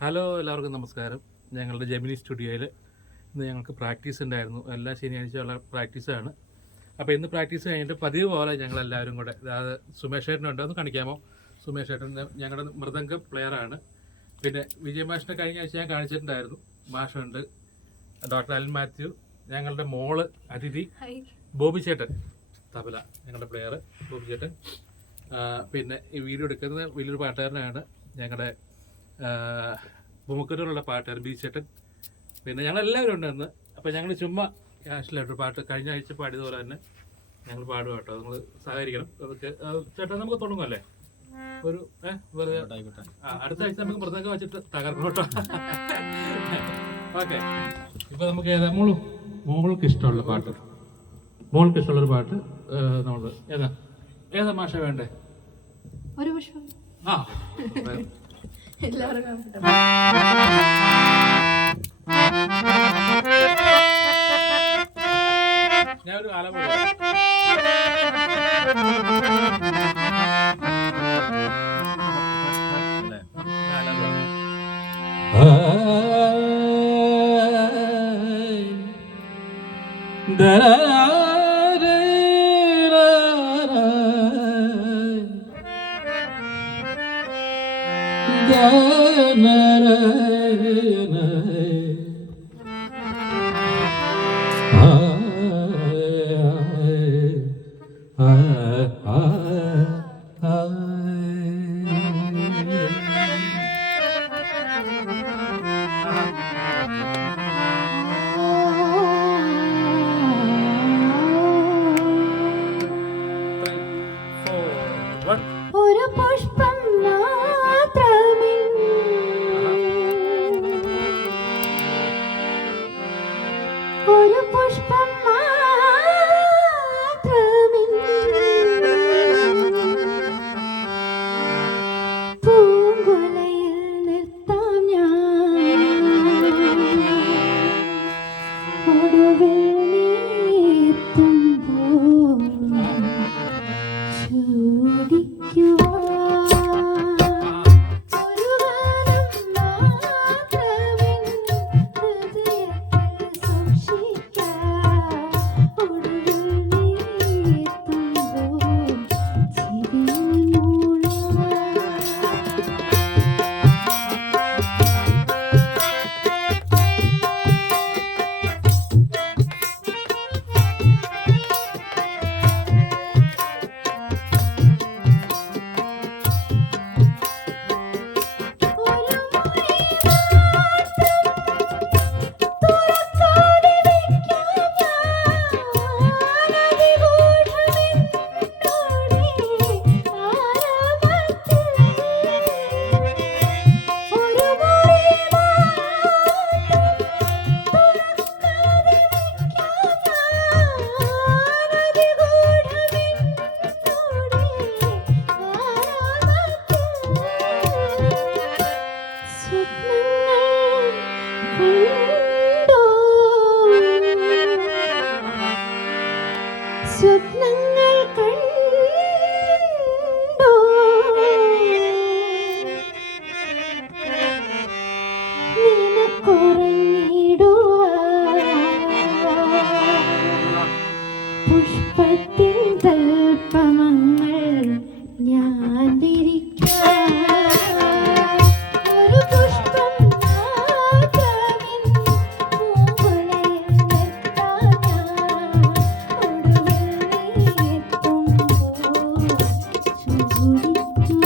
Hello, എല്ലാവർക്കും നമസ്കാരം. ഞങ്ങളുടെ ജെമിനി സ്റ്റുഡിയോയിൽ ഇന്ന് ഞങ്ങൾക്ക് പ്രാക്ടീസ് ഉണ്ടായിരുന്നു. എല്ലാ ശനിയാഴ്ചയുള്ള പ്രാക്ടീസാണ്. അപ്പോൾ ഇന്ന് പ്രാക്ടീസ് കഴിഞ്ഞിട്ട് പതിവ് പോലെ ഞങ്ങളെല്ലാവരും കൂടെ, അതായത് സുമേഷ് ചേട്ടനുണ്ട്, ഒന്ന് കാണിക്കാമോ? സുമേഷ് ചേട്ടൻ ഞങ്ങളുടെ മൃദംഗം പ്ലെയറാണ്. പിന്നെ വിജയമാഷിനെ കഴിഞ്ഞ ആഴ്ച ഞാൻ കാണിച്ചിട്ടുണ്ടായിരുന്നു. മാഷുണ്ട്, ഡോക്ടർ അലൻ മാത്യു, ഞങ്ങളുടെ മോള് അതിഥി, ബോബി ചേട്ടൻ തബല, ഞങ്ങളുടെ പ്ലെയർ ബോബി ചേട്ടൻ. പിന്നെ ഈ വീഡിയോ എടുക്കുന്നത് വലിയൊരു പാട്ടുകാരനാണ്, ഞങ്ങളുടെ ബുമുക്കറിലുള്ള പാട്ടുകാരൻ ബി ചേട്ടൻ. പിന്നെ ഞങ്ങളെല്ലാവരും ഉണ്ട് ഇന്ന്. അപ്പോൾ ഞങ്ങൾ ചുമ്മാ ക്യാഷിലായിട്ടൊരു പാട്ട് കഴിഞ്ഞ ആഴ്ച പാടിയതുപോലെ തന്നെ ഞങ്ങൾ പാടുക കേട്ടോ. നിങ്ങൾ സഹകരിക്കണം. അതൊക്കെ ചേട്ടാ നമുക്ക് തുടങ്ങുമല്ലേ? ഒരു അടുത്ത ആഴ്ച നമുക്ക് മൃദംഗം വെച്ചിട്ട് തകർക്കണം കേട്ടോ. ഓക്കെ, ഇപ്പോൾ നമുക്ക് ഏതാ മോൾക്ക് ഇഷ്ടമുള്ള പാട്ട്? മോൾക്ക് ഇഷ്ടമുള്ളൊരു പാട്ട് നമ്മൾ ഏതാ മാഷ വേണ്ടേ? ഒരു പുഷ്പം. ആ, എല്ലാവർക്കും ഞാനൊരു കാലം ഒരു പുഷ്പം മാത്രമേ, ഒരു പുഷ്പം മാത്രമേ, പൂങ്കുലയിൽ നിർത്താം ഞാൻ, ഒടുവിൽ നീത്തുമ്പോൾ സ്വപ്നങ്ങൾ കണ്ടോ, നിനക്കുറങ്ങിടുവാൻ പുഷ്പത്തിൻ തൽപ്പമങ്ങൾ ഞാൻ വിരിക്കാം. ഒരു പുഷ്പം മാത്രമേ, പൂങ്കുലയിൽ നിർത്താം ഞാൻ, ഒടുവിൽ നീയെത്തുമ്പോൾ ചൂടിക്കുവാൻ.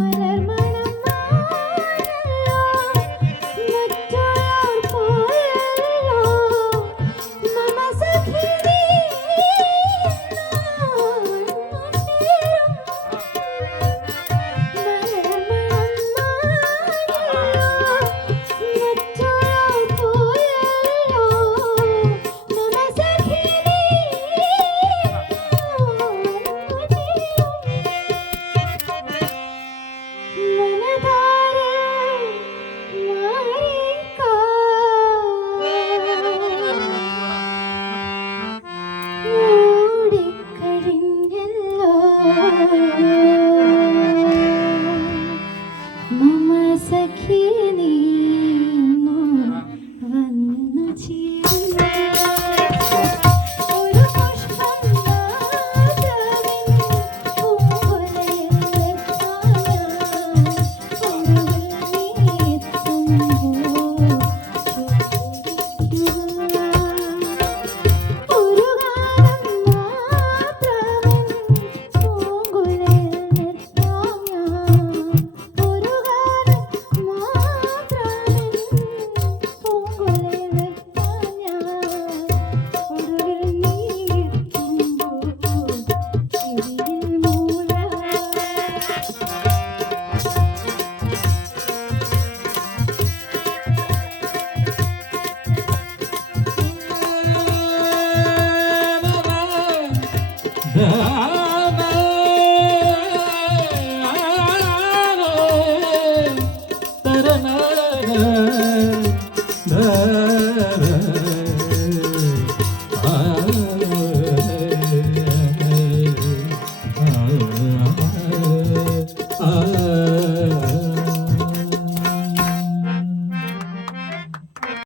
മലർമണം സഖി നീ